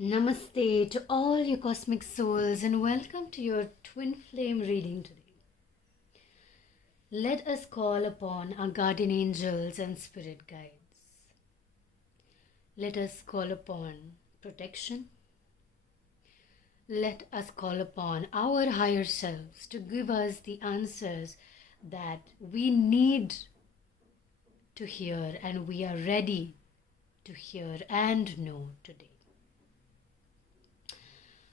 Namaste to all your cosmic souls and welcome to your twin flame reading today. Let us call upon our guardian angels and spirit guides. Let us call upon protection. Let us call upon our higher selves to give us the answers that we need to hear and we are ready to hear and know today.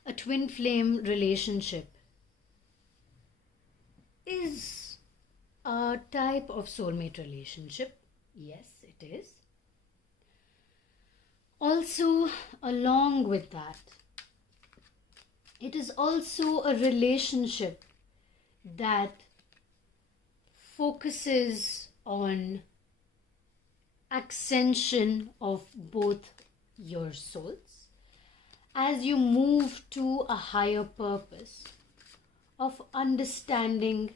A twin flame relationship is a type of soulmate relationship. Yes, it is. Also, along with that, it is also a relationship that focuses on ascension of both your souls as you move to a higher purpose of understanding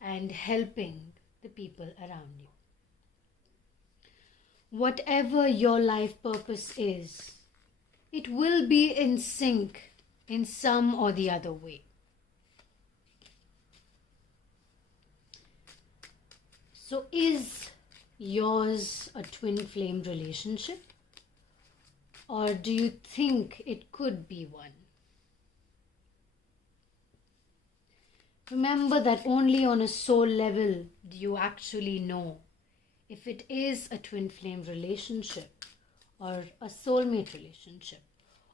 and helping the people around you. Whatever your life purpose is, it will be in sync in some or the other way. So is yours a twin flame relationship? Or do you think it could be one? Remember that only on a soul level do you actually know if it is a twin flame relationship or a soulmate relationship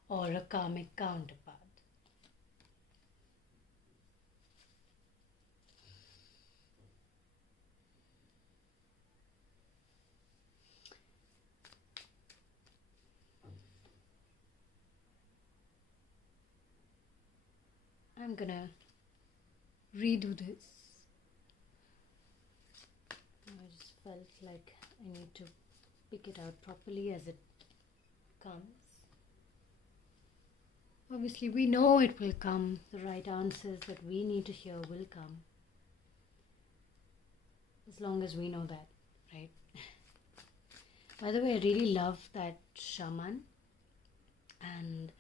or a karmic counterpart. I'm gonna redo this. I just felt like I need to pick it out properly as it comes. Obviously, we know it will come. The right answers that we need to hear will come. As long as we know that, right? By the way, I really love that shaman. And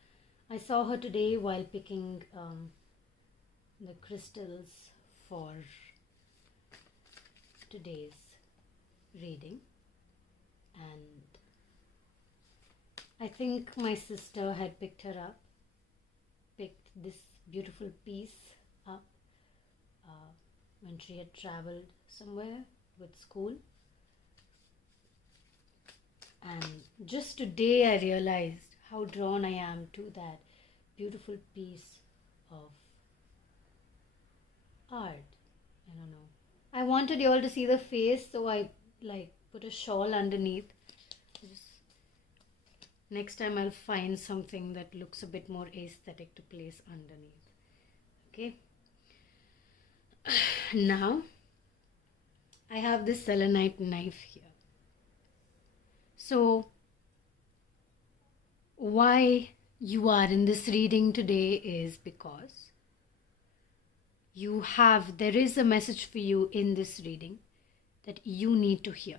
I saw her today while picking the crystals for today's reading, and I think my sister had picked this beautiful piece up when she had traveled somewhere with school, and just today I realized how drawn I am to that beautiful piece of art. I don't know. I wanted you all to see the face, so I put a shawl underneath. Next time I'll find something that looks a bit more aesthetic to place underneath. Okay. Now I have this selenite knife here. So why you are in this reading today is because there is a message for you in this reading that you need to hear.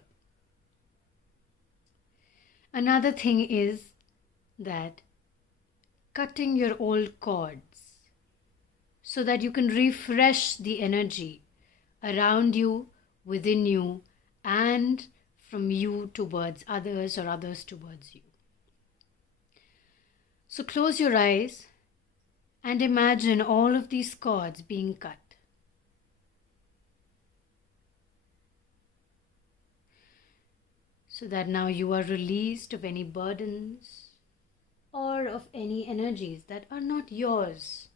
Another thing is that cutting your old cords so that you can refresh the energy around you, within you, and from you towards others or others towards you. So close your eyes and imagine all of these cords being cut. So that now you are released of any burdens or of any energies that are not yours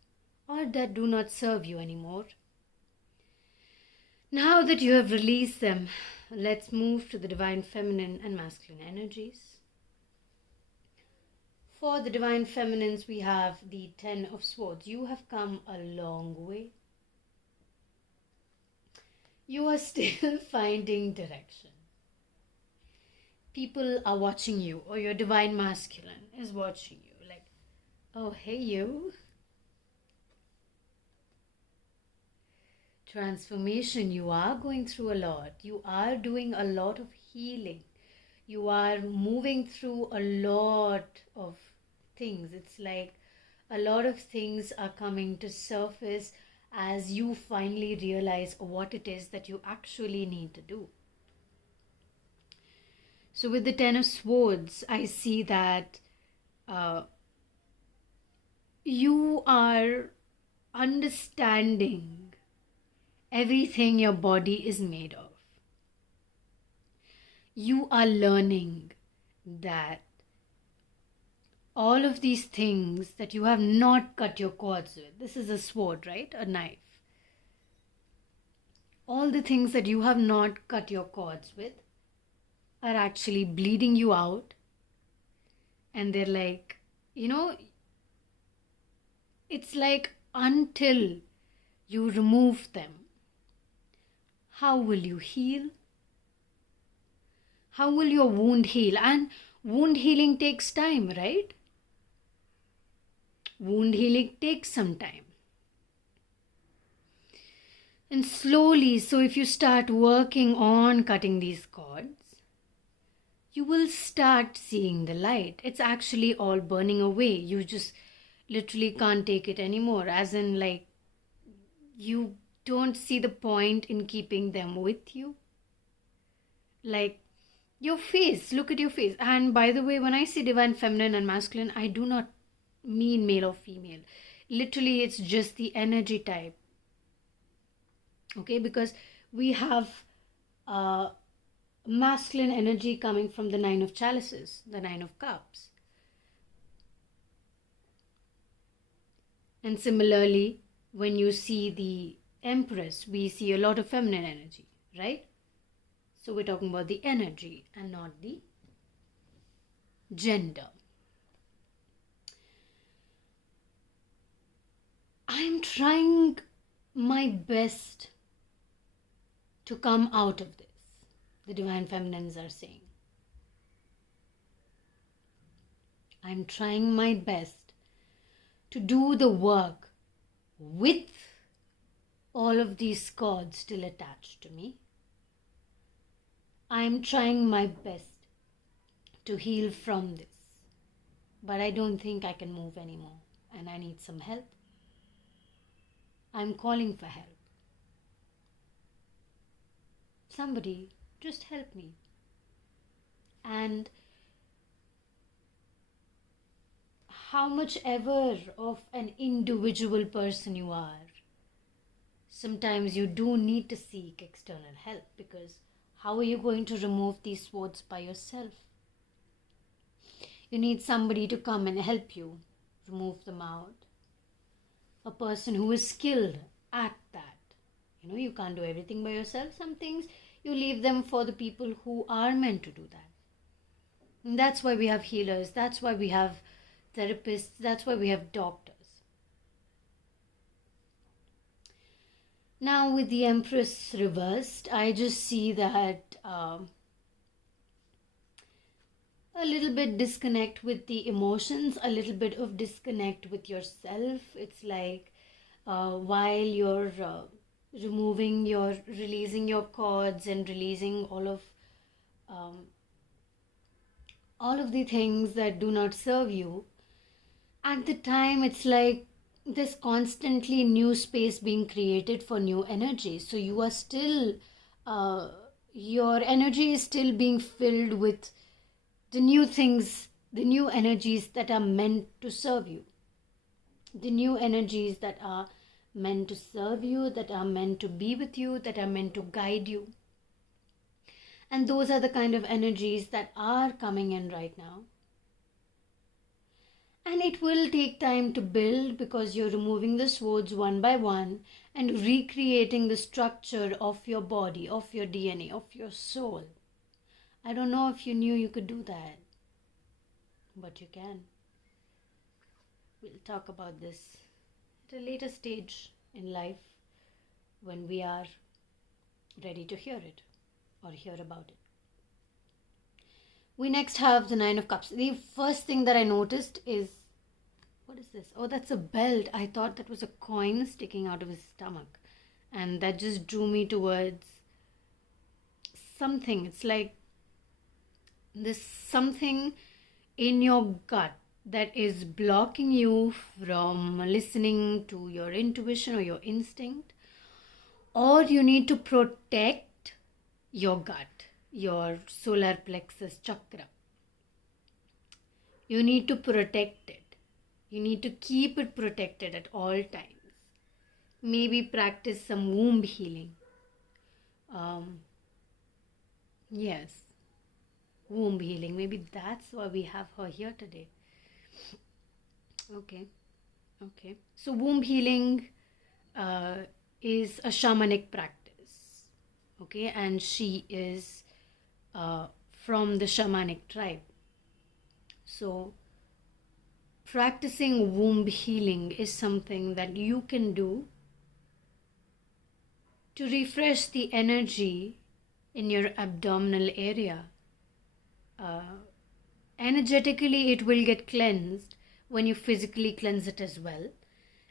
or that do not serve you anymore. Now that you have released them, let's move to the divine feminine and masculine energies. For the divine feminines, we have the 10 of Swords. You have come a long way. You are still finding direction. People are watching you, or your divine masculine is watching you. Like, oh, hey you. Transformation, you are going through a lot. You are doing a lot of healing. You are moving through a lot of things. It's like a lot of things are coming to surface as you finally realize what it is that you actually need to do. So with the Ten of Swords, I see that you are understanding everything your body is made of. You are learning that all of these things that you have not cut your cords with, this is a sword, right? A knife. All the things that you have not cut your cords with are actually bleeding you out. And they're like, it's like until you remove them, how will you heal? How will your wound heal? And wound healing takes time, right? Wound healing takes some time. And slowly, so if you start working on cutting these cords, you will start seeing the light. It's actually all burning away. You just literally can't take it anymore. As in, like, you don't see the point in keeping them with you. Like, your face, look at your face. And by the way, when I say divine feminine and masculine, I do not mean male or female. Literally, it's just the energy type. Okay, because we have masculine energy coming from the Nine of Chalices, the Nine of Cups. And similarly, when you see the Empress, we see a lot of feminine energy, right? So we're talking about the energy and not the gender. I'm trying my best to come out of this, the divine feminines are saying. I'm trying my best to do the work with all of these cords still attached to me. I'm trying my best to heal from this, but I don't think I can move anymore and I need some help. I'm calling for help. Somebody, just help me. And how much ever of an individual person you are, sometimes you do need to seek external help, because how are you going to remove these swords by yourself? You need somebody to come and help you remove them out. A person who is skilled at that. You can't do everything by yourself. Some things you leave them for the people who are meant to do that. And that's why we have healers. That's why we have therapists. That's why we have doctors. Now with the Empress Reversed, I just see that a little bit disconnect with the emotions, a little bit of disconnect with yourself. It's like while you're releasing your cords and releasing all of the things that do not serve you, at the time it's like there's constantly new space being created for new energy. So you are still, your energy is still being filled with the new things, the new energies that are meant to serve you. The new energies that are meant to serve you, that are meant to be with you, that are meant to guide you. And those are the kind of energies that are coming in right now. And it will take time to build, because you're removing the swords one by one and recreating the structure of your body, of your DNA, of your soul. I don't know if you knew you could do that, but you can. We'll talk about this at a later stage in life when we are ready to hear it or hear about it. We next have the Nine of Cups. The first thing that I noticed is, what is this? Oh, that's a belt. I thought that was a coin sticking out of his stomach. And that just drew me towards something. It's like There's something in your gut that is blocking you from listening to your intuition or your instinct, or you need to protect your gut, your solar plexus chakra. You need to protect it. You need to keep it protected at all times. Maybe practice some womb healing. Yes, womb healing. Maybe that's why we have her here today. Okay. So womb healing is a shamanic practice. Okay, and she is from the shamanic tribe. So practicing womb healing is something that you can do to refresh the energy in your abdominal area. Energetically, it will get cleansed when you physically cleanse it as well.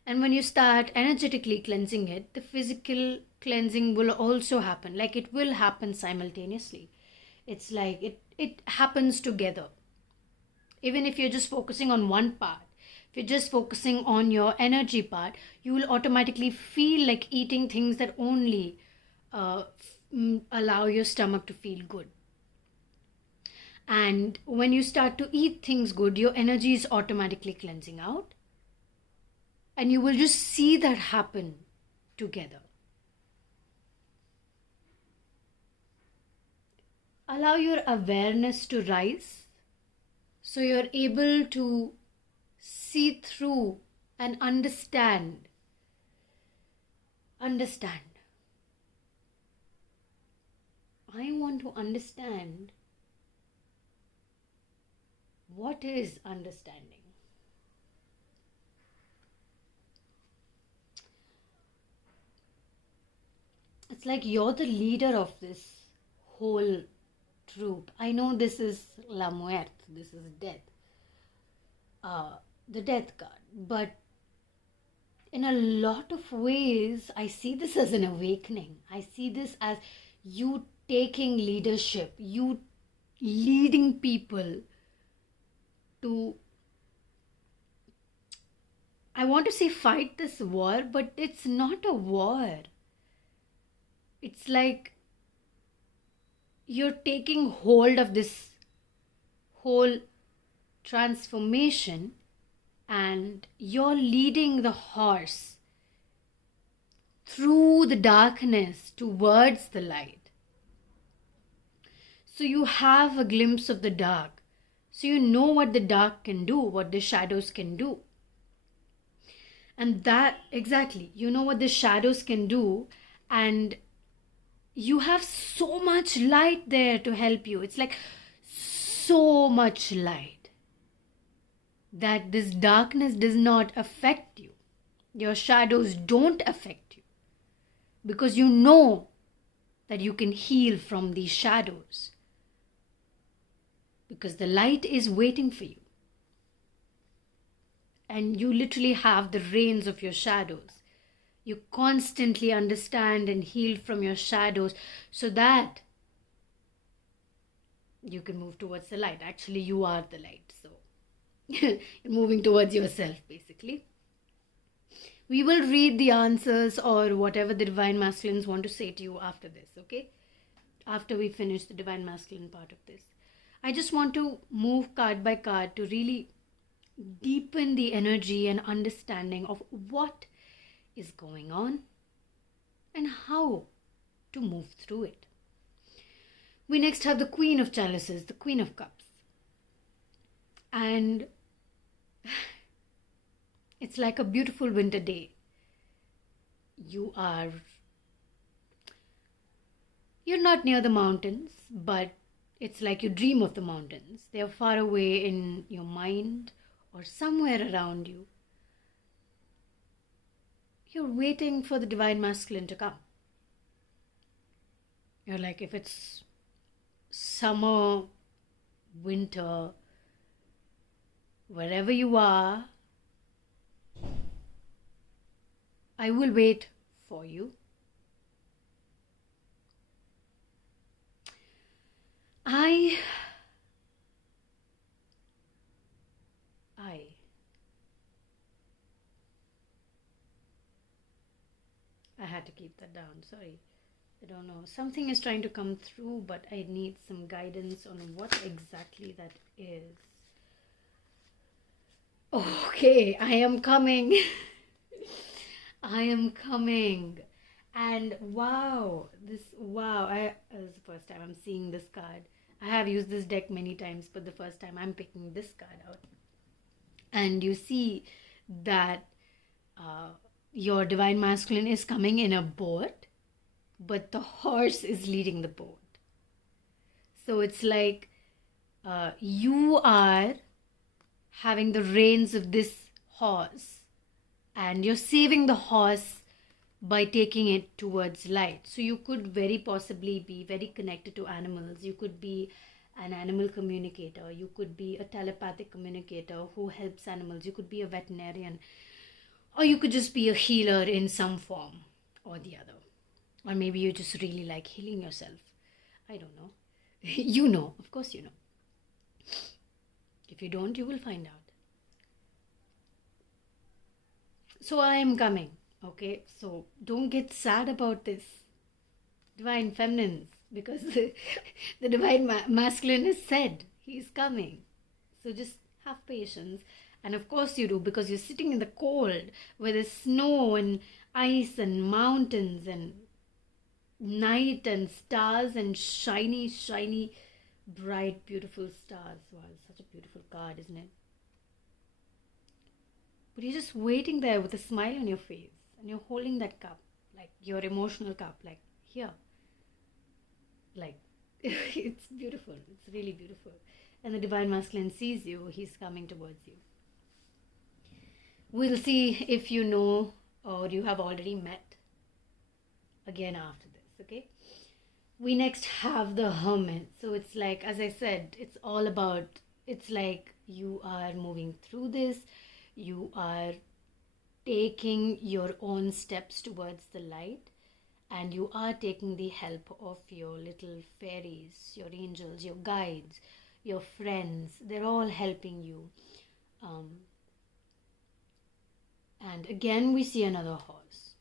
And when you start energetically cleansing it, the physical cleansing will also happen. Like, it will happen simultaneously. It's like it happens together. Even if you're just focusing on one part, if you're just focusing on your energy part, you will automatically feel like eating things that only allow your stomach to feel good. And when you start to eat things good, your energy is automatically cleansing out. And you will just see that happen together. Allow your awareness to rise so you're able to see through and understand. I want to understand what is understanding. It's like you're the leader of this whole troop. I know this is La Muerte, this is death, the death card. But in a lot of ways, I see this as an awakening. I see this as you taking leadership, you leading people to, I want to say fight this war, but it's not a war. It's like you're taking hold of this whole transformation and you're leading the horse through the darkness towards the light. So you have a glimpse of the dark. So you know what the dark can do, what the shadows can do. And that, exactly, you know what the shadows can do, and you have so much light there to help you. It's like so much light that this darkness does not affect you. Your shadows don't affect you because you know that you can heal from these shadows because the light is waiting for you. And you literally have the reins of your shadows. You constantly understand and heal from your shadows so that you can move towards the light. Actually, you are the light. So you're moving towards yourself, basically. We will read the answers or whatever the Divine Masculines want to say to you after this, okay? After we finish the Divine Masculine part of this. I just want to move card by card to really deepen the energy and understanding of what is going on and how to move through it. We next have the Queen of Chalices, the Queen of Cups. And it's like a beautiful winter day. You're not near the mountains, but it's like you dream of the mountains. They're far away in your mind or somewhere around you. You're waiting for the Divine Masculine to come. You're like, if it's summer, winter, wherever you are, I will wait for you. I had to keep that down. Sorry. I don't know. Something is trying to come through, but I need some guidance on what exactly that is. Okay, I am coming. I am coming. And wow, this is the first time I'm seeing this card. I have used this deck many times, but the first time I'm picking this card out. And you see that your divine masculine is coming in a boat, but the horse is leading the boat. So it's like you are having the reins of this horse, and you're saving the horse by taking it towards light. So you could very possibly be very connected to animals. You could be an animal communicator. You could be a telepathic communicator who helps animals. You could be a veterinarian. Or you could just be a healer in some form or the other. Or maybe you just really like healing yourself. I don't know. You know. Of course you know. If you don't, you will find out. So I am coming. Okay, so don't get sad about this, divine feminines, because the divine masculine has said he's coming. So just have patience. And of course you do, because you're sitting in the cold where there's snow and ice and mountains and night and stars and shiny, shiny, bright, beautiful stars. Wow, such a beautiful card, isn't it? But you're just waiting there with a smile on your face. And you're holding that cup, like your emotional cup, like here. Like, it's beautiful. It's really beautiful. And the divine masculine sees you. He's coming towards you. We'll see if you know or you have already met again after this, okay? We next have the Hermit. So it's like, as I said, it's all about, it's like you are moving through this. You are taking your own steps towards the light, and you are taking the help of your little fairies, your angels, your guides, your friends. They're all helping you. And again we see another horse.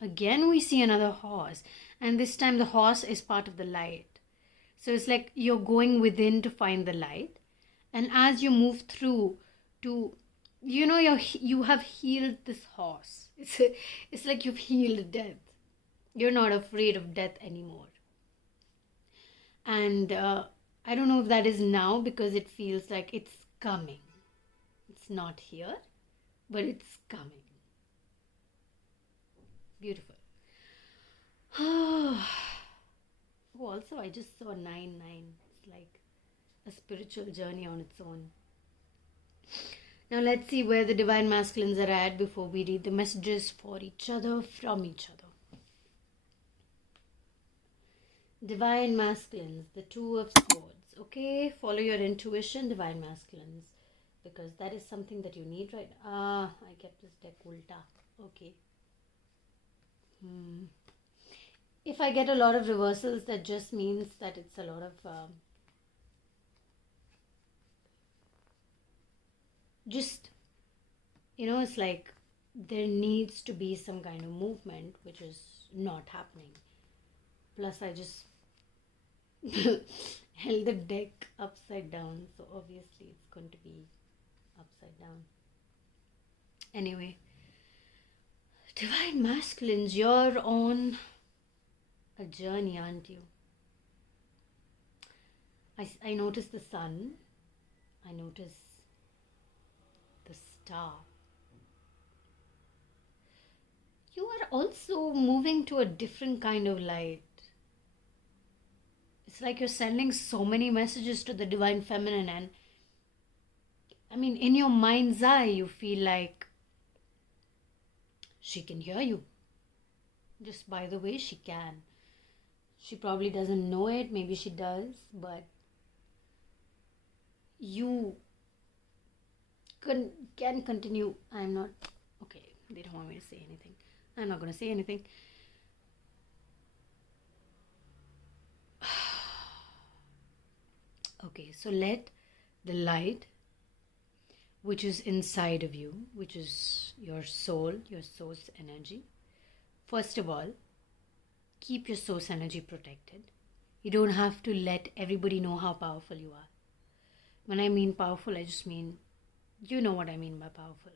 Again we see another horse, and this time the horse is part of the light. So it's like you're going within to find the light, and as you move through to, you know, you have healed this horse. It's like you've healed death. You're not afraid of death anymore. And I don't know if that is now, because it feels like it's coming. It's not here, but it's coming. Beautiful. Oh, also I just saw 9-9. It's like a spiritual journey on its own. Now let's see where the divine masculines are at before we read the messages for each other from each other. Divine masculines, the Two of Swords. Okay, follow your intuition, divine masculines, because that is something that you need right now. I kept this deck ulta. Okay. If I get a lot of reversals, that just means that it's a lot of just, you know, it's like there needs to be some kind of movement, which is not happening. Plus I just held the deck upside down, so obviously it's going to be upside down. Anyway, divine masculines, you're on a journey, aren't you? I notice the sun. I notice the star. You are also moving to a different kind of light. It's like you're sending so many messages to the divine feminine, and I mean, in your mind's eye, you feel like she can hear you. Just by the way, she can. She probably doesn't know it, maybe she does, but you can continue. I'm not, okay, they don't want me to say anything. I'm not going to say anything. Okay, so let the light, which is inside of you, which is your soul, your source energy, first of all, keep your source energy protected. You don't have to let everybody know how powerful you are. When I mean powerful, I just mean, you know what I mean by powerful.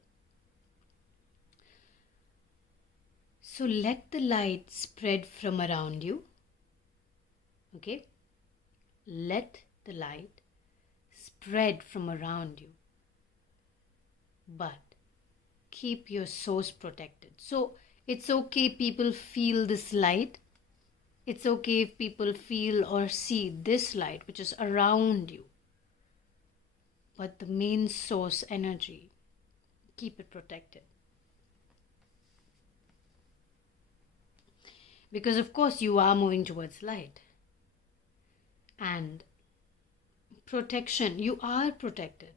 So let the light spread from around you. Okay? Let the light spread from around you. But keep your source protected. So it's okay people feel this light. It's okay if people feel or see this light which is around you. But the main source energy, keep it protected. Because of course you are moving towards light. And protection, you are protected.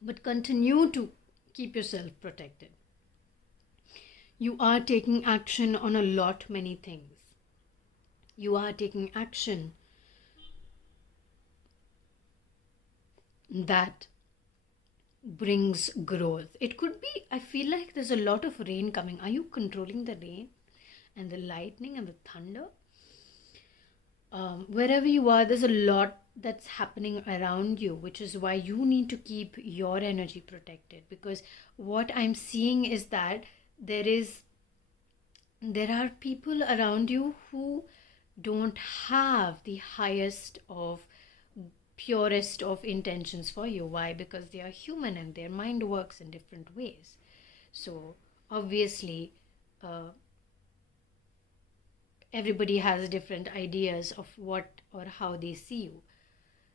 But continue to keep yourself protected. You are taking action on a lot many things. You are taking action that brings growth. It could be, I feel like there's a lot of rain coming. Are you controlling the rain and the lightning and the thunder? Wherever you are, there's a lot that's happening around you, which is why you need to keep your energy protected. Because what I'm seeing is that there are people around you who don't have the highest of purest of intentions for you. Why? Because they are human and their mind works in different ways. So obviously everybody has different ideas of what or how they see you.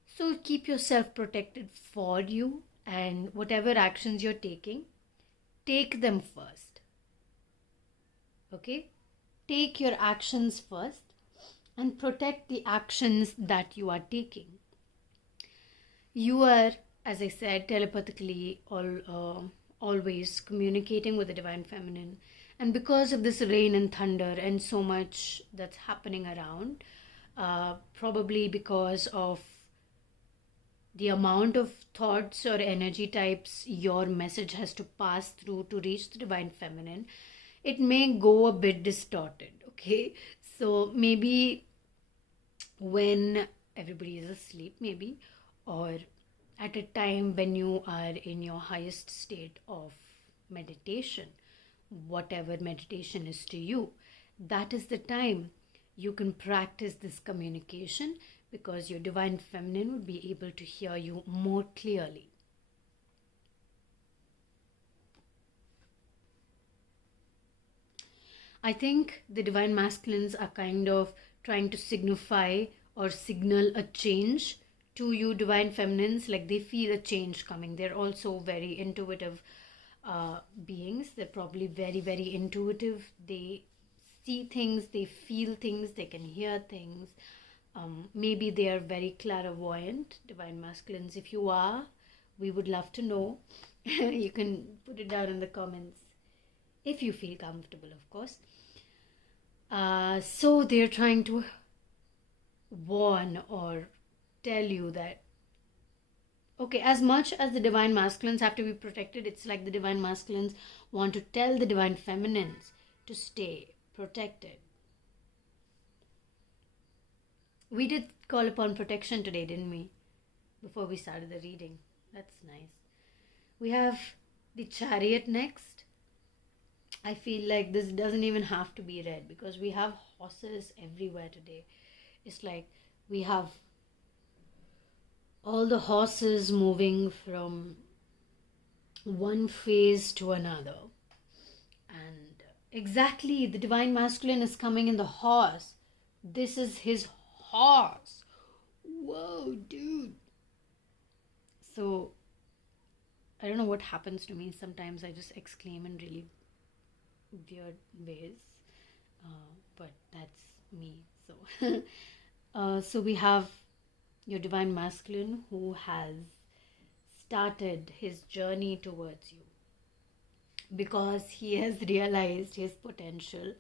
So keep yourself protected for you, and whatever actions you're taking, take them first. Okay? Take your actions first and protect the actions that you are taking. You are, as I said, telepathically always communicating with the Divine Feminine. And because of this rain and thunder and so much that's happening around, probably because of the amount of thoughts or energy types your message has to pass through to reach the Divine Feminine, it may go a bit distorted, okay? So maybe when everybody is asleep, maybe, or at a time when you are in your highest state of meditation, whatever meditation is to you, that is the time you can practice this communication, because your Divine Feminine will be able to hear you more clearly. I think the Divine Masculines are kind of trying to signify or signal a change to you Divine Feminines, like they feel a change coming. They're also very intuitive beings. They're probably very, very intuitive. They see things, they feel things, they can hear things. Maybe they are very clairvoyant, Divine Masculines. If you are, we would love to know. You can put it down in the comments if you feel comfortable, of course. So they're trying to warn or tell you that, okay, as much as the Divine Masculines have to be protected, it's like the Divine Masculines want to tell the Divine Feminines to stay protected. We did call upon protection today, didn't we? Before we started the reading. That's nice. We have the Chariot next. I feel like this doesn't even have to be read because we have horses everywhere today. It's like we have all the horses moving from one phase to another. And exactly, the Divine Masculine is coming in the horse. This is his horse. Whoa, dude. So, I don't know what happens to me. Sometimes I just exclaim in really weird ways. But that's me. So, so we have your Divine Masculine who has started his journey towards you because he has realized his potential,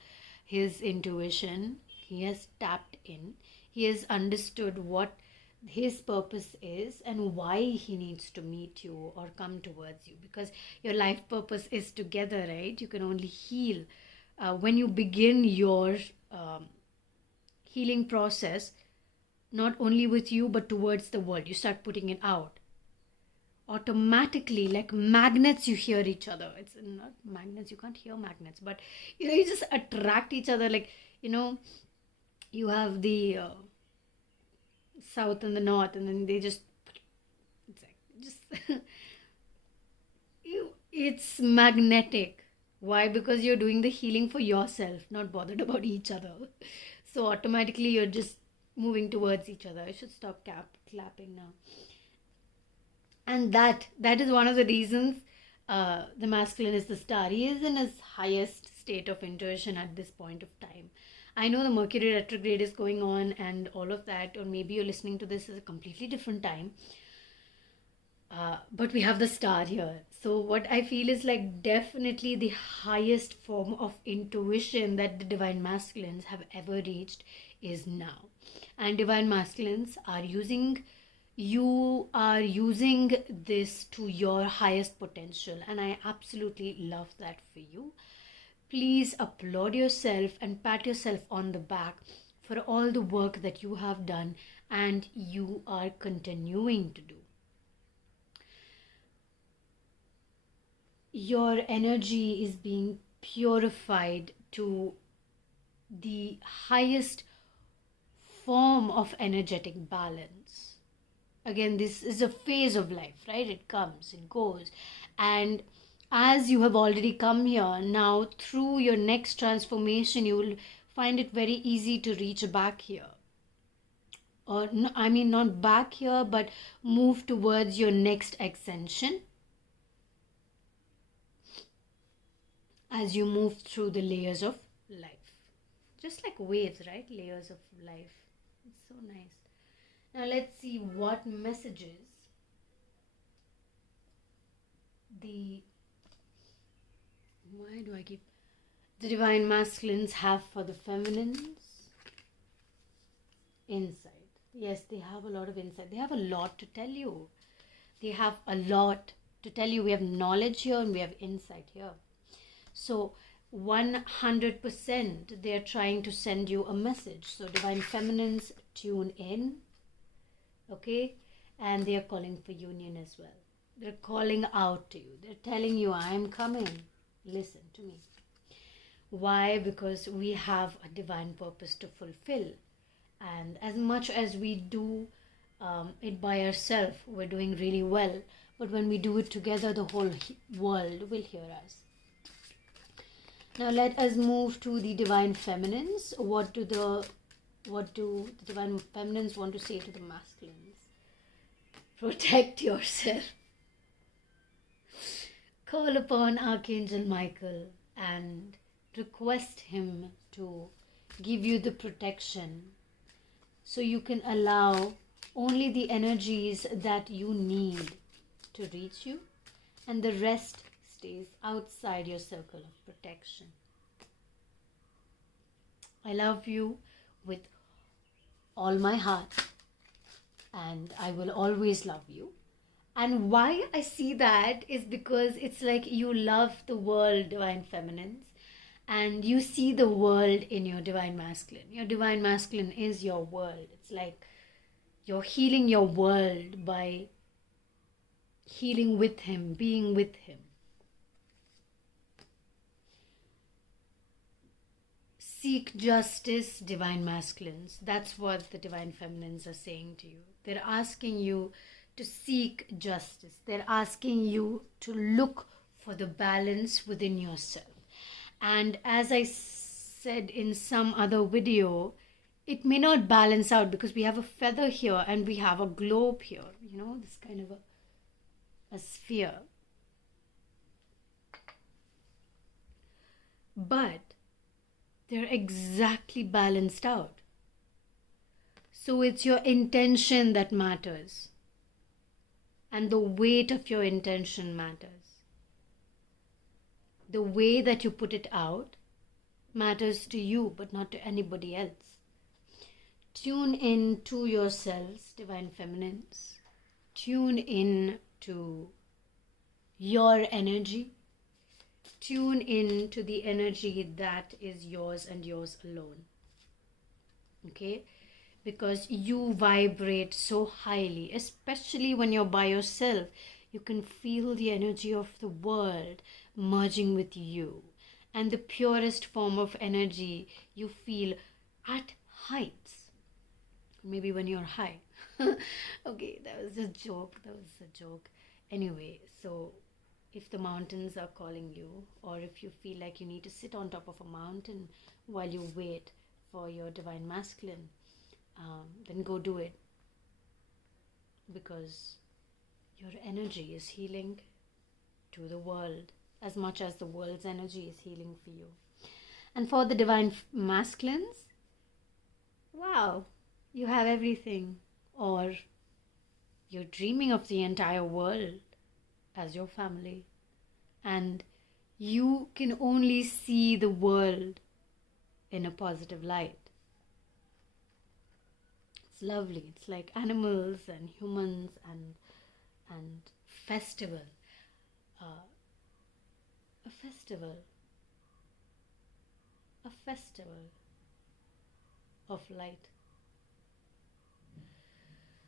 his intuition. He has tapped in. He has understood what his purpose is and why he needs to meet you or come towards you, because your life purpose is together, right? You can only heal when you begin your healing process, not only with you but towards the world, you start putting it out. Automatically, like magnets, you hear each other. It's not magnets, you can't hear magnets, but you just attract each other. Like, you have the south and the north, and then they just, it's like just it's magnetic. Why? Because you're doing the healing for yourself, not bothered about each other. So automatically you're just moving towards each other. I should stop clapping now. And that is one of the reasons the masculine is the star. He is in his highest state of intuition at this point of time. I know the Mercury retrograde is going on and all of that, or maybe you're listening to this at a completely different time. But we have the star here. So what I feel is like definitely the highest form of intuition that the divine masculines have ever reached is now. And divine masculines are using, you are using this to your highest potential. And I absolutely love that for you. Please applaud yourself and pat yourself on the back for all the work that you have done and you are continuing to do. Your energy is being purified to the highest form of energetic balance. Again, this is a phase of life, right? It comes, it goes. And as you have already come here, now through your next transformation, you will find it very easy to reach back here. Or, I mean, not back here, but move towards your next ascension. As you move through the layers of life. Just like waves, right? Layers of life. It's so nice. Now let's see what messages the divine masculines have for the feminines. Insight. Yes, they have a lot of insight. They have a lot to tell you. They have a lot to tell you. We have knowledge here and we have insight here. So 100% they're trying to send you a message. So divine feminines, tune in. Okay? And they're calling for union as well. They're calling out to you. They're telling you, I'm coming. Listen to me. Why? Because we have a divine purpose to fulfill. And as much as we do it by ourselves, we're doing really well. But when we do it together, the whole world will hear us. Now let us move to the divine feminines. What do the divine feminines want to say to the masculines? Protect yourself. Call upon Archangel Michael and request him to give you the protection so you can allow only the energies that you need to reach you, and the rest stays outside your circle of protection. I love you with all my heart, and I will always love you. And why I see that is because it's like you love the world, divine feminines, and you see the world in your divine masculine. Your divine masculine is your world. It's like you're healing your world by healing with him, being with him. Seek justice, divine masculines. That's what the divine feminines are saying to you. They're asking you to seek justice. They're asking you to look for the balance within yourself. And as I said in some other video, it may not balance out because we have a feather here and we have a globe here. You know, this kind of a sphere. But they're exactly balanced out. So it's your intention that matters. And the weight of your intention matters. The way that you put it out matters to you, but not to anybody else. Tune in to yourselves, divine feminines. Tune in to your energy. tune in to the energy that is yours and yours alone. Okay? Because you vibrate so highly, especially when you're by yourself. You can feel the energy of the world merging with you. And the purest form of energy you feel at heights. Maybe when you're high. Okay, that was a joke. Anyway, so if the mountains are calling you, or if you feel like you need to sit on top of a mountain while you wait for your divine masculine, then go do it. Because your energy is healing to the world as much as the world's energy is healing for you. And for the divine masculines, wow, you have everything. Or you're dreaming of the entire world as your family. And you can only see the world in a positive light. It's lovely. It's like animals and humans and festival. A festival of light.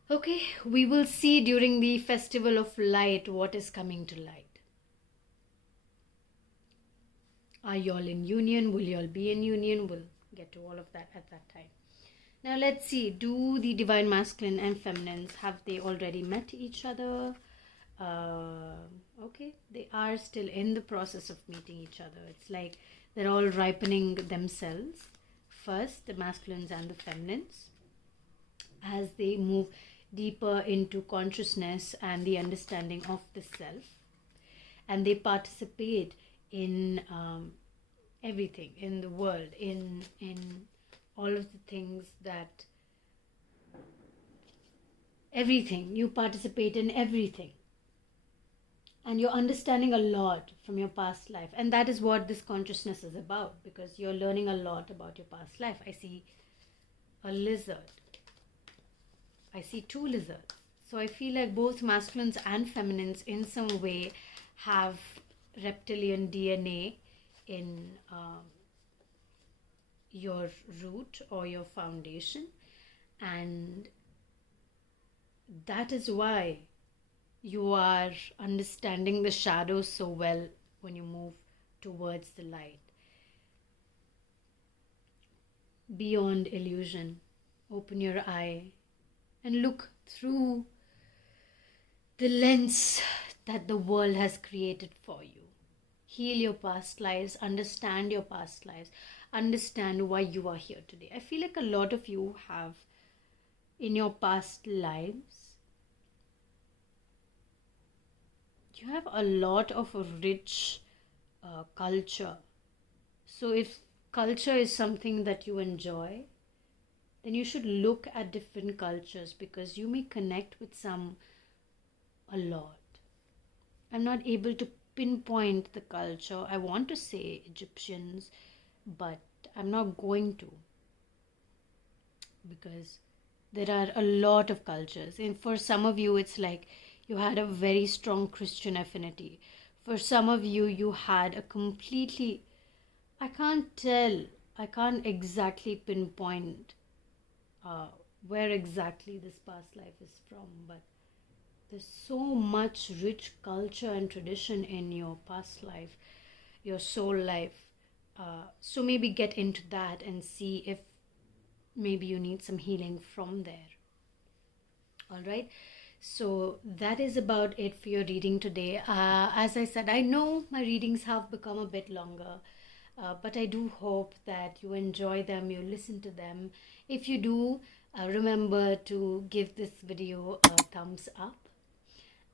Okay, we will see during the festival of light what is coming to light. Are y'all in union? Will y'all be in union? We'll get to all of that at that time. Now let's see, do the divine masculine and feminines, have they already met each other? Okay, they are still in the process of meeting each other. It's like they're all ripening themselves. First, the masculines and the feminines, as they move deeper into consciousness and the understanding of the self. And they participate in everything in the world, in all of the things that, everything, you participate in everything. And you're understanding a lot from your past life. And that is what this consciousness is about, because you're learning a lot about your past life. I see a lizard. I see two lizards. So I feel like both masculines and feminines in some way have reptilian DNA in your root or your foundation. And that is why you are understanding the shadows so well when you move towards the light. Beyond illusion, open your eye and look through the lens that the world has created for you. Heal your past lives, understand your past lives, understand why you are here today. I feel like a lot of you have, in your past lives, you have a lot of a rich culture. So if culture is something that you enjoy, then you should look at different cultures, because you may connect with some a lot. I'm not able to pinpoint the culture. I want to say Egyptians, but I'm not going to, because there are a lot of cultures. And for some of you, it's like you had a very strong Christian affinity. For some of you, you had a completely, I can't exactly pinpoint where exactly this past life is from, but there's so much rich culture and tradition in your past life, your soul life. So maybe get into that and see if maybe you need some healing from there. All right. So that is about it for your reading today. As I said, I know my readings have become a bit longer, but I do hope that you enjoy them, you listen to them. If you do, remember to give this video a thumbs up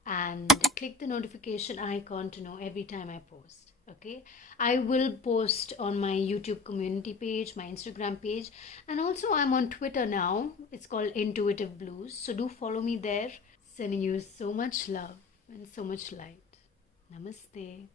and click the notification icon to know every time I post. Okay, I will post on my YouTube community page, my Instagram page, and also I'm on Twitter now. It's called Intuitive Blues, so do follow me there. Sending you so much love and so much light. Namaste.